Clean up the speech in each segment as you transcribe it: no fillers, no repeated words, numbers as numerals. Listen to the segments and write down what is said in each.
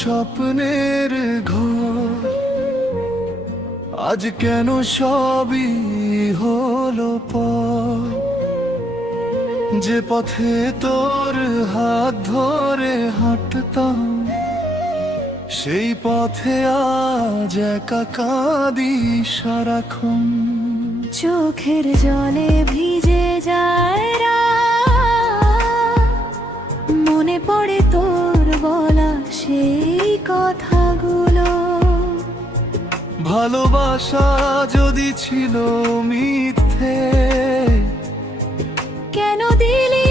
স্বপ্নের ঘর, আজ কেন সবই হলো পর। যে পথে তোর হাত ধরে হাঁটতাম, সেই পথে আজ একা কাঁদি সারাক্ষণ। চোখের জলে ভিজে যায় রাত, মনে পড়ে তোর বলা সেই কথাগুলো। ভালোবাসা যদি ছিল মিথ্যে, কেন দিলি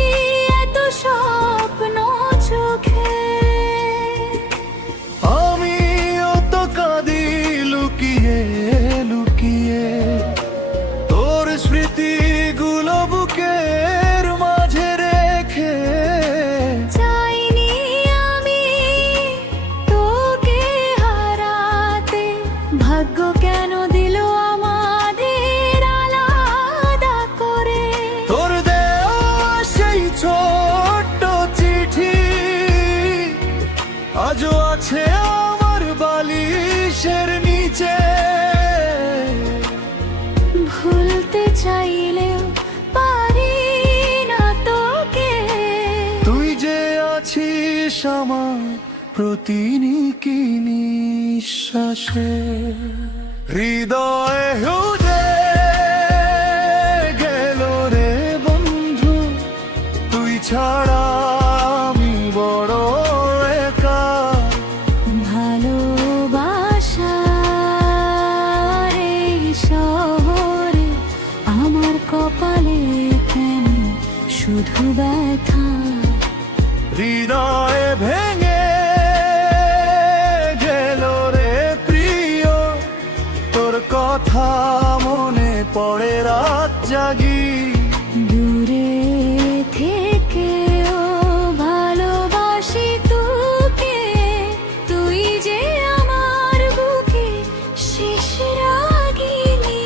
এত স্বপ্ন চোখে? আমিও তো কাঁদি লুকিয়ে লুকিয়ে, তোর স্মৃতিগুলো বুকের মাঝে রেখে। চাইনি আমি তোকে হারাতে, ভাগ্য কেন দিল আমাদের আলাদা করে। তোর দেওয়া সেই ছোট্ট চিঠি আজও আছে আমার বালিশের নিচে। ভুলতে চাইলেও পারি না তোকে। তুই যে আছিস আমার প্রতিটি নিঃশ্বাসে। হৃদয়ে হুদে গেল রে বন্ধু, তুই ছাড়া আমি বড় একা। ভালোবাসার এই শহরে আমার কপালে কেন শুধু ব্যথা? হৃদয়ে ভেঙে গেল রে প্রিয়, তোর কথা মনে পড়ে রাত জাগি। দূরে থেকেও ভালোবাসি তোকে, তুই যে আমার বুকে শেষ রাগিনী।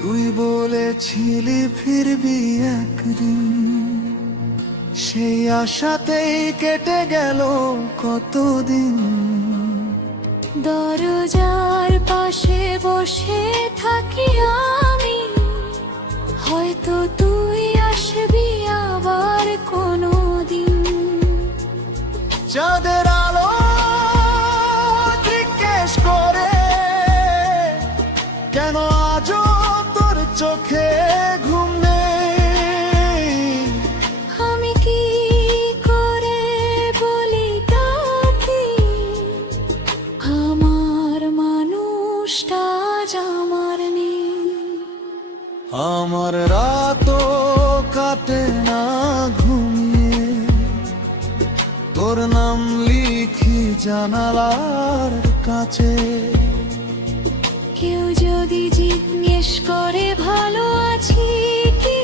তুই বলেছিলি ফিরবি একদিন, সেই আশাতেই কেটে গেল কতদিন। দরজার পাশে বসে থাকি আমি, হয়তো তুই আসবি আবার কোনো দিন। চাঁদের আলো জিজ্ঞেস করে, কেন আজও তোর চোখে ঘুম নেই। আমি কি করে বলি তাকে, আমার মানুষটা আজ আমার নেই। আমার রাতও কাটে না ঘুমিয়ে, তোর নাম লিখি জানালার কাছে। কেউ যদি জিজ্ঞেস করে ভালো আছি কি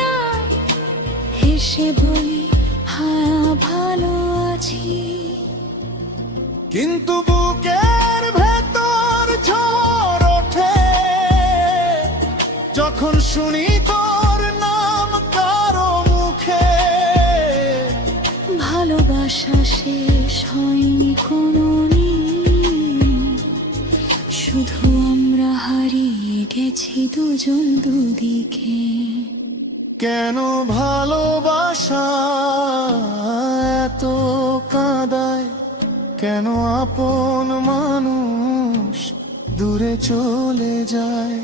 না, হেসে বলি হ্যাঁ ভালো আছি। কিন্তু বুকের ভেতর ঝড় ওঠে যখন শুনি তোর নাম কারো মুখে। ভালোবাসা শেষ হয়নি কোনোদিন, শুধু আমরা হারিয়ে গেছি দুজন দুদিকে। কেন ভালোবাসা এত কাঁদায়, কেন আপন মানুষ দূরে চলে যায়।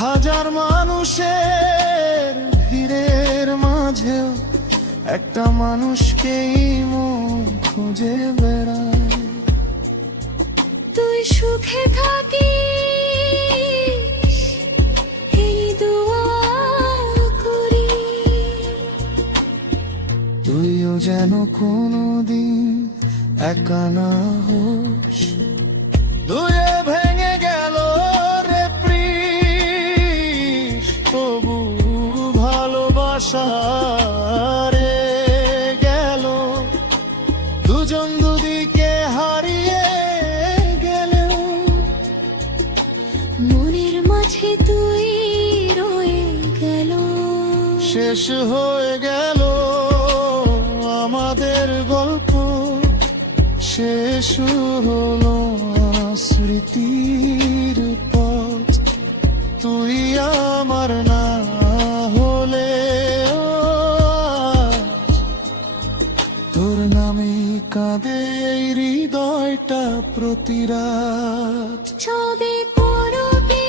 হাজার মানুষের ভিড়ের মাঝেও একটা মানুষকেই মন খুঁজে বেড়ায়। তুই সুখে থাকিস এই দুয়া করি, তুইও যেন কোনোদিন একা না হোস। দুয়ে ভেঙে গেল রে মনের মাঝে তুই রয়ে গেল। শেষ হয়ে গেল আমাদের গল্প, শেষ হলো স্মৃতির পথ। তুই আমার না হলে তোর নামে কাঁদে এই হৃদয়টা প্রতি রাত। ছবি পড়বি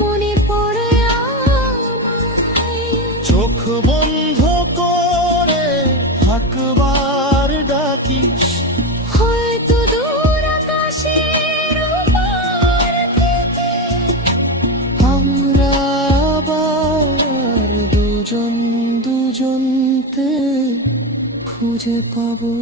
মনে পড়ে আমায়, চোখ বন্ধ করে হাকবার ডাকিস, হয়তো দূর আকাশের ওপার থেকে আমরা আবার দুজন দুজনকে খুঁজে পাবো।